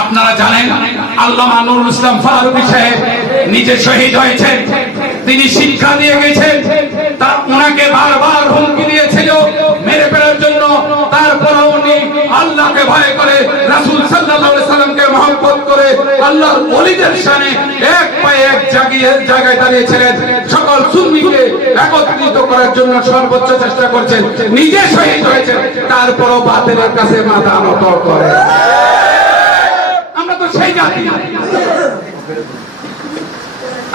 আপনারা জানেন আল্লামা নুরুল ইসলাম ফারুকী সাহেব নিজে শহীদ হয়েছেন। তিনি শিক্ষা দিয়ে গেছেন, তা ওনাকে বারবার হুমকি দিয়েছিল মেরে ফেলার জন্য। তারপর উনি আল্লাহকে ভয় করে, রাসূল সাল্লাল্লাহু আলাইহি সাল্লামকে মহব্বত করে আল্লাহর ওলিদের শানে এক পায়ে এক জায়গায় দাঁড়িয়েছিলেন। সকল সুন্নিকে একত্রিত করার জন্য সর্বোচ্চ চেষ্টা করছেন, নিজে শহীদ হয়েছেন। তারপরও বাতিলের কাছে মাথা নত করে। আমরা তো সেই জাতি,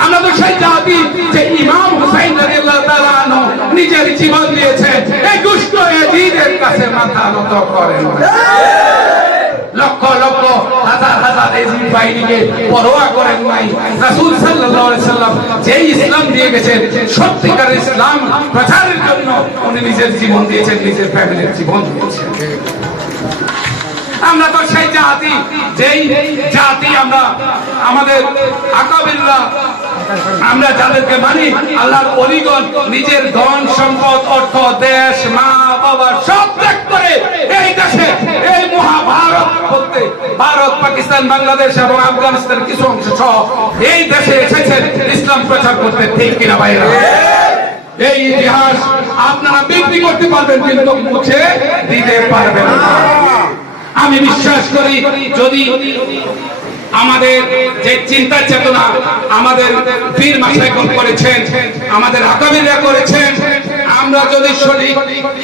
আমরা তো সেই জাতি যে ইমাম হুসাইন রাদিয়াল্লাহু তাআলা আনহু নিজের জীবন দিয়েছেন, এই দুষ্ট এজিদের কাছে মাথা নত করেন। লক্ষ লক্ষ হাজার হাজার এজিদ বাহিনীকে পরোয়া করেন নাই। রাসূল সাল্লাল্লাহু আলাইহি সাল্লাম যে ইসলাম দিয়ে গেছেন, সত্যিকার ইসলাম প্রচারের জন্য উনি নিজের জীবন দিয়েছেন, নিজের ফ্যামিলির জীবন দিয়েছেন। আমরা তো সেই জাতি, যেই জাতি আমরা আমাদের আকাবিল্লাহ, আমরা যাদেরকে মানি, আল্লাহর ওলিগণ নিজের ধন সম্পদ, অর্থ, দেশ, মা বাবা সব ত্যাগ করে এই দেশে, এই মহাভারত বলতে ভারত, পাকিস্তান, বাংলাদেশ এবং আফগানিস্তানের কিছু অংশ সহ এই দেশে এসেছেন ইসলাম প্রচার করতে। ঠিক কিনা ভাইরা? এই ইতিহাস আপনারা বিক্রি করতে পারবেন কিন্তু মুছে দিতে পারবেন না। আমি বিশ্বাস করি যদি আমাদের যে চিন্তা চেতনা আমাদের পীর মাশায়েখ করেছেন, আমাদের আকাবিররা করেছেন, আমরা যদি সঠিক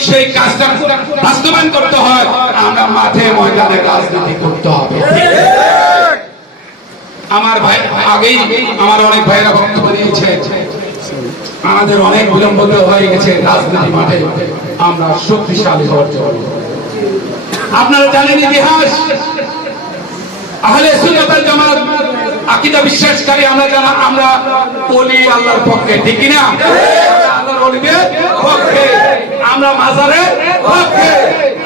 সেই কাজটা বাস্তবায়ন করতে হয়, আমরা মাঠে ময়দানে রাজনীতি করতে হবে। আমার ভাই আগেই আমার অনেক ভাইরা বক্তব্য দিয়েছে, আমাদের অনেক বিলম্ব হয়ে গেছে রাজনীতি মাঠে আমরা শক্তিশালী হওয়ার জন্য। আপনারা জানেন ইতিহাস, আহলে সুন্নাত ওয়াল জামাত আকীদা বিশ্বাসকারী আমরা যারা, আমরা ওলি আল্লাহর পক্ষে, ঠিক কি না? আল্লাহর ওলিদের পক্ষে, আমরা মাজারের পক্ষে,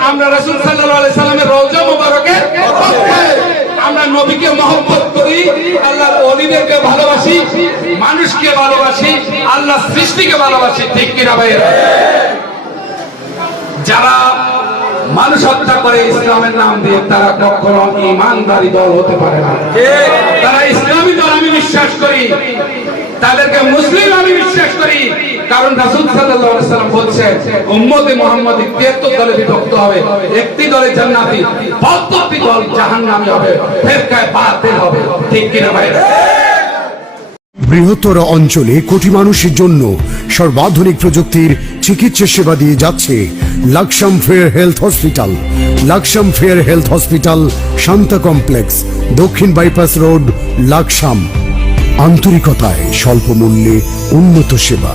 আমরা রাসূল সাল্লাল্লাহু আলাইহি সাল্লামের রওজা মুবারকের পক্ষে, আমরা নবীকে মহব্বত করি, আল্লাহর ওলিদেরকে ভালোবাসি, মানুষকে ভালোবাসি, আল্লাহর সৃষ্টিকে ভালোবাসি। ঠিক কি না ভাই? যারা মানুষ হত্যা করে ইসলামের নাম দিয়ে, তারা কখনো ঈমানদারি দল হতে পারে না। তারা ইসলামী দল আমি বিশ্বাস করি, তাদেরকে মুসলিম আমি বিশ্বাস করি, কারণ রাসূল সাল্লাল্লাহু আলাইহি সাল্লাম বলেছেন উম্মতে মুহাম্মাদি 73 দলে বিভক্ত হবে, একটি দলে জান্নাতি, 72টি দল জাহান্নামী হবে, ফিরকায়ে বাতিল হবে। ঠিক কি না ভাইরা? বৃহত্তর অঞ্চলে কোটি মানুষের জন্য সর্বাধুনিক প্রযুক্তির চিকিৎসা সেবা দিয়ে যাচ্ছে Laksam fair health hospital. Laksam fair health hospital, Shanta complex, দক্ষিণ বাইপাস রোড, লাকসাম। আন্তরিকতায় স্বল্প মূল্যে উন্নত সেবা।